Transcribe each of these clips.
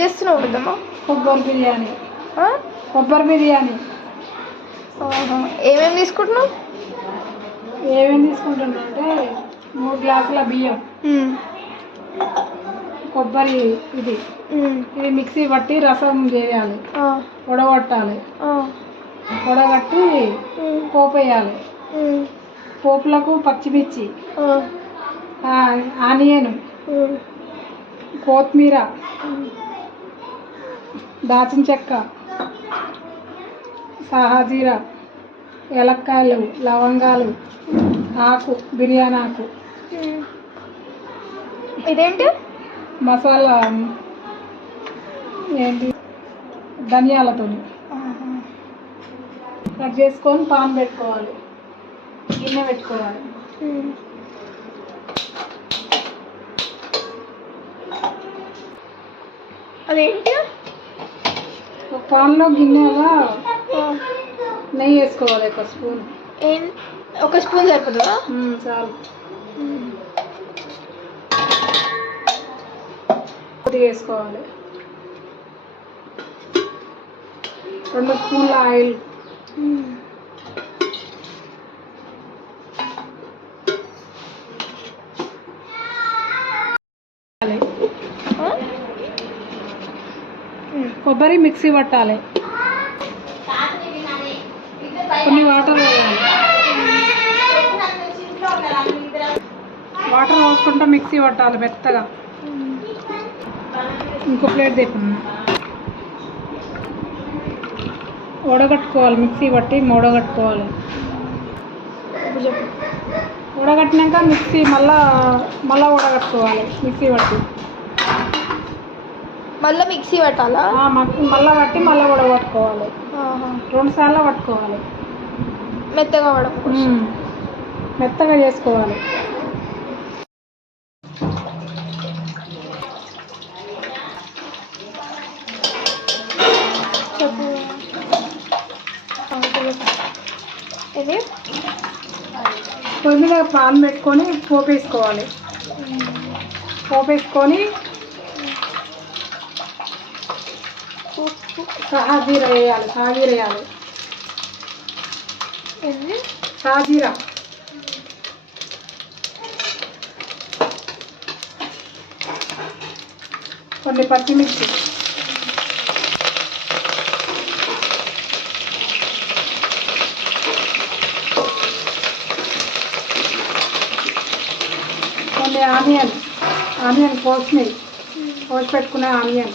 చేస్తున్నావు పెద్దమ్మ కొబ్బరి బిర్యానీ? కొబ్బరి బిర్యానీ. ఏమేమి తీసుకుంటున్నావు ఏమేమి తీసుకుంటున్నా అంటే మూడు గ్లాసుల బియ్యం. కొబ్బరి ఇది. ఇది మిక్సీ పట్టి రసం చేయాలి. ఉడగొట్టాలి. ఉడగట్టి ఉమ్. పోపు వేయాలి. పోపులకు పచ్చిమిర్చి ఆనియన్. కొత్తిమీర. దాచిన చెక్క సహాజీరా ఏలక్కాయలు లవంగాలు ఆకు బిర్యానీ ఆకు. ఇదేంటి? మసాలా ఏంటి? ధనియాలతో. కట్ చేసుకొని పాన్ పెట్టుకోవాలి. గిన్నె పెట్టుకోవాలి. అదేంటి? ఒక పాన్లో గిన్నెలో. నెయ్యి వేసుకోవాలి ఒక స్పూన్. ఒక స్పూన్ సరిపోతుందా? చాలు. కొద్దిగా వేసుకోవాలి. రెండు స్పూన్ల ఆయిల్. కొబ్బరి మిక్సీ పట్టాలి. కొన్ని వాటర్ వాటర్ పోసుకుంటా మిక్సీ పట్టాలి మెత్తగా. ఇంకో ప్లేట్ తెప్పింది వడగట్టుకోవాలి మిక్సీ పట్టి వడగట్టుకోవాలి వడగట్టినాక ఉడగట్టినాక మిక్సీ మళ్ళా మళ్ళా ఉడగట్టుకోవాలి మిక్సీ పట్టి. మళ్ళీ మిక్సీ పట్టాలా మళ్ళా పట్టి మళ్ళా ఉడగట్టుకోవాలి ఆహా. రెండు సార్లు పట్టుకోవాలి మెత్తగా. ఉమ్. మెత్తగా చేసుకోవాలి. ఇది పొయ్యి మీద పాన్ పెట్టుకొని పోపు వేసుకోవాలి షాజీరా వేయాలి షాజీరా వేయాలి షాజీరా కొన్ని పచ్చిమిర్చి. కొన్ని ఆనియన్ ఆనియన్ కోసినవి కోసి పెట్టుకునే ఆనియన్.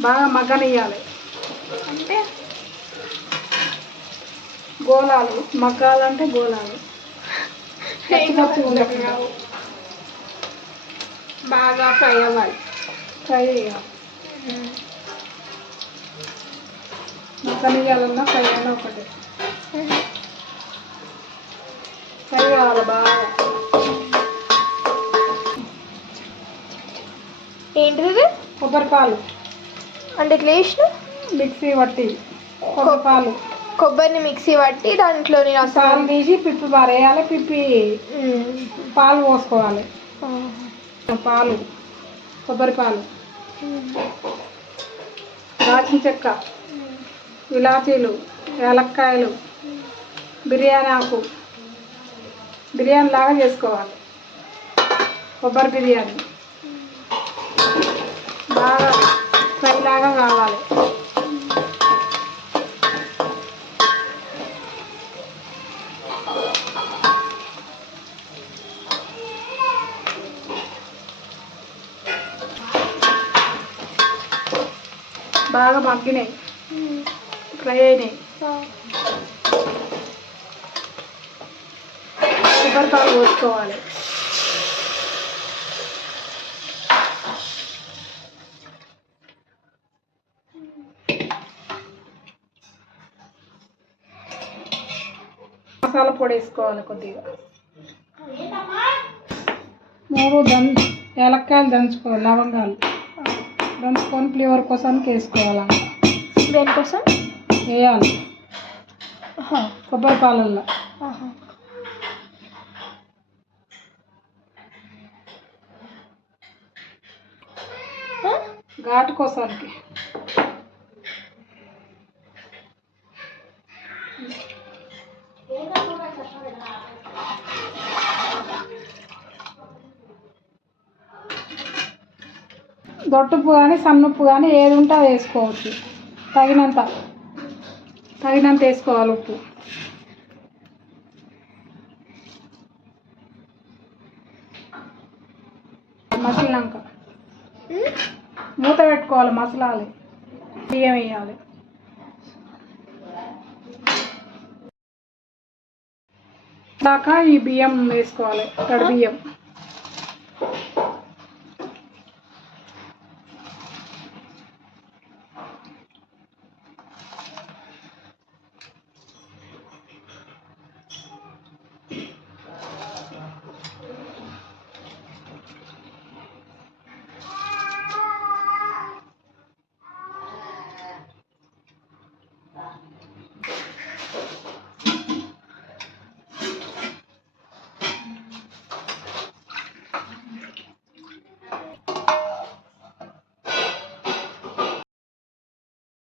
బాగా మగ్గనియ్యాలి. అంటే గోలాలు మగ్గాలంటే ఉండకుండా బాగా ఫ్రై అవ్వాలి. ఫ్రై చేయాలి. మగ్గనియ్యాలన్నా ఫ్రై అయినా ఒకటి. ఫ్రై కావాలి బాగా? ఏంటిది? కొబ్బరి పాలు అంటే ఇట్లా వేసిన మిక్సీ పట్టి కొబ్బరి పాలు. కొబ్బరిని మిక్సీ పట్టి దాంట్లోని పాలు రసాలు తీసి పిప్పి పారేయాలి పిప్పి పాలు పోసుకోవాలి. పాలు కొబ్బరి పాలు. దాచిన చెక్క ఇలాచీలు ఏలక్కాయలు బిర్యానీ ఆకు. బిర్యానీ లాగా చేసుకోవాలి. కొబ్బరి బిర్యానీ. బాగా ఫ్రై లాగా కావాలి. బాగా మగ్గినాయి. ఫ్రై అయినాయి. కొబ్బరి పాలు పోసుకోవాలి మసాలా పొడి వేసుకోవాలి కొద్దిగా. మూడు దం ఏలక్కాయలు దంచుకోవాలి లవంగాలు. దంచుకొని ఫ్లేవర్ కోసానికి వేసుకోవాలి దేనికోసం వేయాలి. కొబ్బరి పాలల్లో. ఘాటు కోసానికి. దొట్టుప్పు కానీ సన్నుప్పు కానీ ఏది ఉంటే అది వేసుకోవచ్చు. తగినంత తగినంత వేసుకోవాలి ఉప్పు. మసిలినాక మూత పెట్టుకోవాలి మసలాలి. బియ్యం వేయాలి. దాకా ఈ బియ్యం వేసుకోవాలి తడి బియ్యం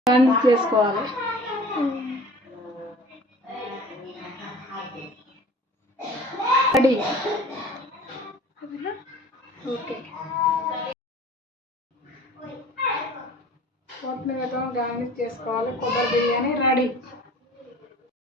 గార్నిష్ చేసుకోవాలి. రెడీ. ఓకే. కొత్తిమీరతో గార్నిష్ చేసుకోవాలి. కొబ్బరి బిర్యానీ రెడీ.